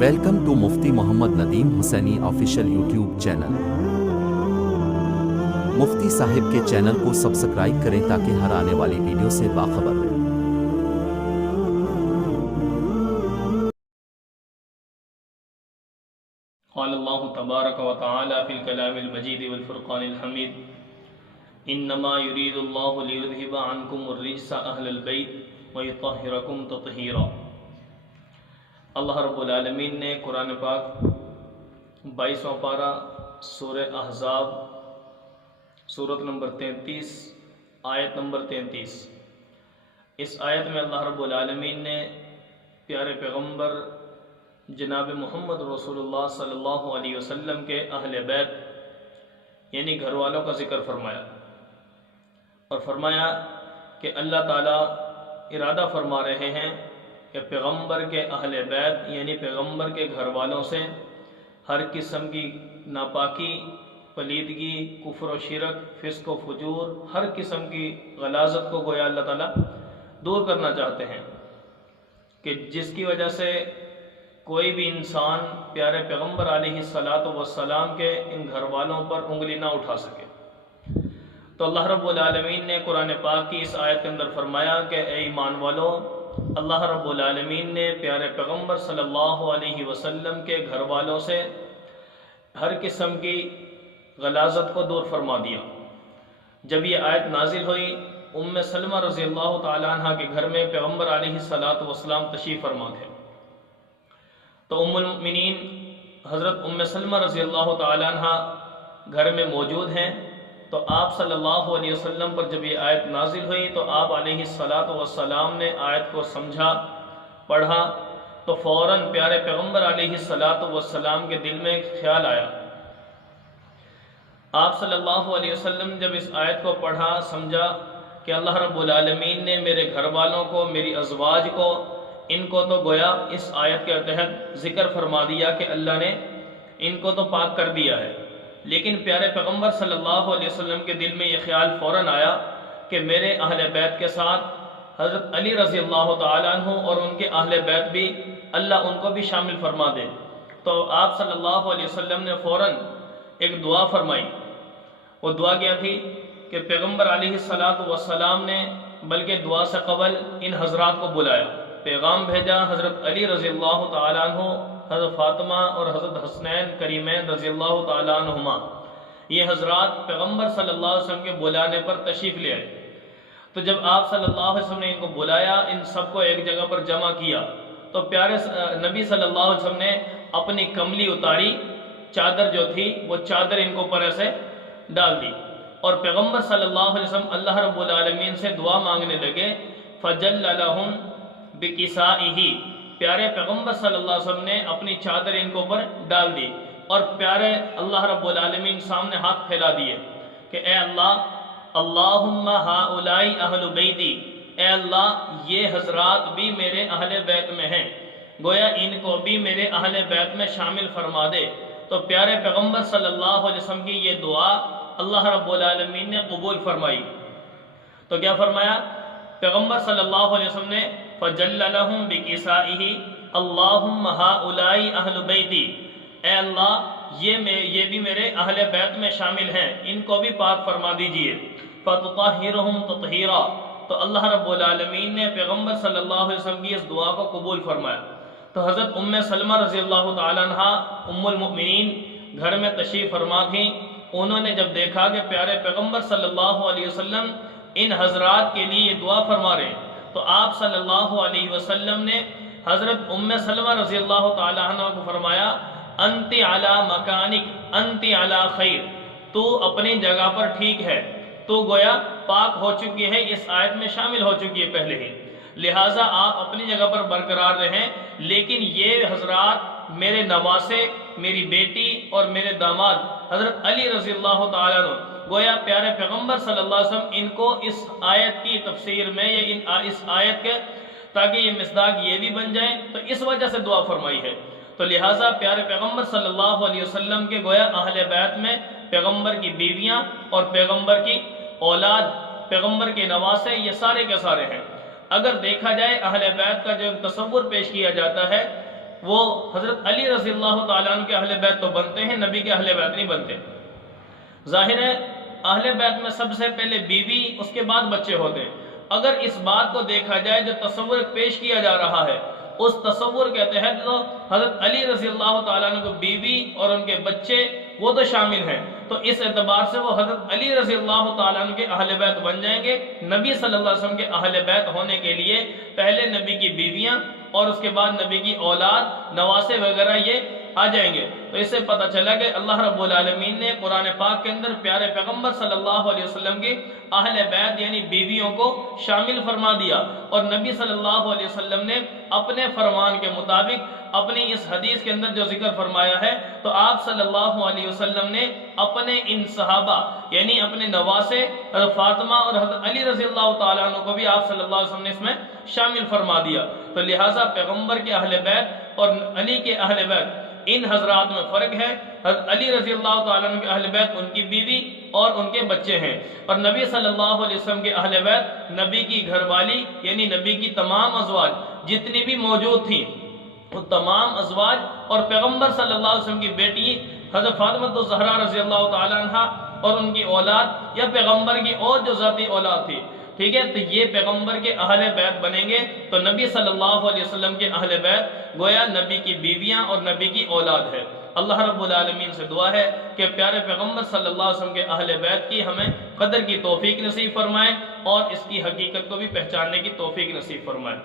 Welcome to Mufti Muhammad Nadeem Hussaini official YouTube channel. Mufti صاحب کے channel کو سبسکرائب کریں تاکہ ہر آنے والی ویڈیو سے باخبر رہیں۔ قال اللہ تبارک و تعالی فی الکلام المجید والفرقان الحمید انما یرید اللہ لیذہب عنکم الرجس اہل البیت ویطہرکم تطہیرا۔ اللہ رب العالمین نے قرآن پاک 22واں پارہ سورہ احزاب سورت نمبر 33 آیت نمبر 33، اس آیت میں اللہ رب العالمین نے پیارے پیغمبر جناب محمد رسول اللہ صلی اللہ علیہ وسلم کے اہل بیت یعنی گھر والوں کا ذکر فرمایا، اور فرمایا کہ اللہ تعالیٰ ارادہ فرما رہے ہیں کہ پیغمبر کے اہل بیت یعنی پیغمبر کے گھر والوں سے ہر قسم کی ناپاکی، پلیدگی، کفر و شرک، فسق و فجور، ہر قسم کی غلاظت کو گویا اللہ تعالیٰ دور کرنا چاہتے ہیں، کہ جس کی وجہ سے کوئی بھی انسان پیارے پیغمبر علیہ الصلاۃ والسلام کے ان گھر والوں پر انگلی نہ اٹھا سکے۔ تو اللہ رب العالمین نے قرآن پاک کی اس آیت کے اندر فرمایا کہ اے ایمان والو، اللہ رب العالمین نے پیارے پیغمبر صلی اللہ علیہ وسلم کے گھر والوں سے ہر قسم کی غلاظت کو دور فرما دیا۔ جب یہ آیت نازل ہوئی، ام سلمہ رضی اللہ تعالیٰ عنہ کے گھر میں پیغمبر علیہ الصلاۃ والسلام تشریف فرما تھے، تو ام المؤمنین حضرت ام سلمہ رضی اللہ تعالیٰ عنہ گھر میں موجود ہیں، تو آپ صلی اللہ علیہ وسلم پر جب یہ آیت نازل ہوئی تو آپ علیہ الصلاۃ والسلام نے آیت کو سمجھا، پڑھا، تو فوراً پیارے پیغمبر علیہ الصلاۃ والسلام کے دل میں ایک خیال آیا۔ آپ صلی اللہ علیہ وسلم جب اس آیت کو پڑھا، سمجھا کہ اللہ رب العالمین نے میرے گھر والوں کو، میری ازواج کو، ان کو تو گویا اس آیت کے تحت ذکر فرما دیا کہ اللہ نے ان کو تو پاک کر دیا ہے، لیکن پیارے پیغمبر صلی اللہ علیہ وسلم کے دل میں یہ خیال فوراً آیا کہ میرے اہل بیت کے ساتھ حضرت علی رضی اللہ تعالیٰ عنہ اور ان کے اہل بیت بھی اللہ ان کو بھی شامل فرما دے۔ تو آپ صلی اللہ علیہ وسلم نے فوراً ایک دعا فرمائی۔ وہ دعا کیا تھی کہ پیغمبر علیہ الصلاۃ والسلام نے بلکہ دعا سے قبل ان حضرات کو بلایا، پیغام بھیجا حضرت علی رضی اللہ تعالیٰ عنہ، حضرت فاطمہ اور حضرت حسنین کریمین رضی اللہ تعالیٰ عنہما، یہ حضرات پیغمبر صلی اللہ علیہ وسلم کے بلانے پر تشریف لے آئے۔ تو جب آپ صلی اللہ علیہ وسلم نے ان کو بلایا، ان سب کو ایک جگہ پر جمع کیا، تو پیارے نبی صلی اللہ علیہ وسلم نے اپنی کملی اتاری، چادر جو تھی وہ چادر ان کو اوپر ایسے ڈال دی، اور پیغمبر صلی اللہ علیہ وسلم اللہ رب العالمین سے دعا مانگنے لگے۔ فجل لہم بکسائہ، پیارے پیغمبر صلی اللہ علیہ وسلم نے اپنی چادر ان کو اوپر ڈال دی، اور پیارے اللہ رب العالمین سامنے ہاتھ پھیلا دیے کہ اے اللہ، اللہم ہؤلاء اہل بیتی، اے اللہ یہ حضرات بھی میرے اہل بیت میں ہیں، گویا ان کو بھی میرے اہل بیت میں شامل فرما دے۔ تو پیارے پیغمبر صلی اللہ علیہ وسلم کی یہ دعا اللہ رب العالمین نے قبول فرمائی۔ تو کیا فرمایا پیغمبر صلی اللہ علیہ وسلم نے؟ فجل لہم بکسائہ اللہم ہؤلاء اہل بیتی، اے اللہ یہ بھی میرے اہل بیت میں شامل ہیں، ان کو بھی پاک فرما دیجئے۔ فتطہرہم تطہیرا، تو اللہ رب العالمین نے پیغمبر صلی اللہ علیہ وسلم کی اس دعا کو قبول فرمایا۔ تو حضرت ام سلمہ رضی اللہ تعالیٰ عنہ ام المؤمنین گھر میں تشریف فرما تھیں، انہوں نے جب دیکھا کہ پیارے پیغمبر صلی اللہ علیہ وسلم ان حضرات کے لیے یہ دعا فرما رہے ہیں، تو آپ صلی اللہ علیہ وسلم نے حضرت ام سلمہ رضی اللہ تعالیٰ عنہ کو فرمایا، انت علی مکانک انت علی خیر، تو اپنی جگہ پر ٹھیک ہے، تو گویا پاک ہو چکی ہے، اس آیت میں شامل ہو چکی ہے پہلے ہی، لہٰذا آپ اپنی جگہ پر برقرار رہیں، لیکن یہ حضرات میرے نواسے، میری بیٹی اور میرے داماد حضرت علی رضی اللہ تعالیٰ عنہ، گویا پیارے پیغمبر صلی اللہ علیہ وسلم ان کو اس آیت کی تفسیر میں یا اس آیت کے تاکہ یہ مصداق یہ بھی بن جائیں، تو اس وجہ سے دعا فرمائی ہے۔ تو لہٰذا پیارے پیغمبر صلی اللہ علیہ وسلم کے گویا اہل بیت میں پیغمبر کی بیویاں اور پیغمبر کی اولاد، پیغمبر کے نواسے، یہ سارے کے سارے ہیں۔ اگر دیکھا جائے اہل بیت کا جو تصور پیش کیا جاتا ہے وہ حضرت علی رضی اللہ تعالیٰ عنہ کے اہل بیت تو بنتے ہیں، نبی کے اہل بیت نہیں بنتے۔ ظاہر ہے اہل بیت میں سب سے پہلے بیوی، اس کے بعد بچے ہوتے ہیں۔ اگر اس بات کو دیکھا جائے جو تصور پیش کیا جا رہا ہے، اس تصور کے تحت تو حضرت علی رضی اللہ تعالیٰ عنہ کو بیوی اور ان کے بچے وہ تو شامل ہیں، تو اس اعتبار سے وہ حضرت علی رضی اللہ تعالیٰ عنہ کے اہل بیت بن جائیں گے۔ نبی صلی اللہ علیہ وسلم کے اہل بیت ہونے کے لیے پہلے نبی کی بیویاں اور اس کے بعد نبی کی اولاد، نواسے وغیرہ یہ آ جائیں گے۔ تو اس سے پتہ چلا کہ اللہ رب العالمین نے قرآن پاک کے اندر پیارے پیغمبر صلی اللہ علیہ وسلم کی اہل بیت یعنی بیویوں کو شامل فرما دیا، اور نبی صلی اللہ علیہ وسلم نے اپنے فرمان کے مطابق اپنی اس حدیث کے اندر جو ذکر فرمایا ہے، تو آپ صلی اللہ علیہ وسلم نے اپنے ان صحابہ یعنی اپنے نواسے حضرت فاطمہ اور حضرت علی رضی اللہ تعالیٰ عنہ کو بھی آپ صلی اللہ علیہ وسلم نے اس میں شامل فرما دیا۔ تو لہٰذا پیغمبر کے اہل بیت اور علی کے اہل بیت ان حضرات میں فرق ہے۔ حضرت علی رضی اللہ تعالیٰ عنہ کے اہل بیت ان کی بیوی اور ان کے بچے ہیں، اور نبی صلی اللہ علیہ وسلم کے اہل بیت نبی کی گھر والی یعنی نبی کی تمام ازواج جتنی بھی موجود تھیں، وہ تمام ازواج اور پیغمبر صلی اللہ علیہ وسلم کی بیٹی حضرت فاطمہ الزہرا رضی اللہ تعالیٰ عنہ اور ان کی اولاد یا پیغمبر کی اور جو ذاتی اولاد تھی، ٹھیک ہے، تو یہ پیغمبر کے اہل بیت بنیں گے۔ تو نبی صلی اللہ علیہ وسلم کے اہل بیت گویا نبی کی بیویاں اور نبی کی اولاد ہے۔ اللہ رب العالمین سے دعا ہے کہ پیارے پیغمبر صلی اللہ علیہ وسلم کے اہل بیت کی ہمیں قدر کی توفیق نصیب فرمائے اور اس کی حقیقت کو بھی پہچاننے کی توفیق نصیب فرمائے۔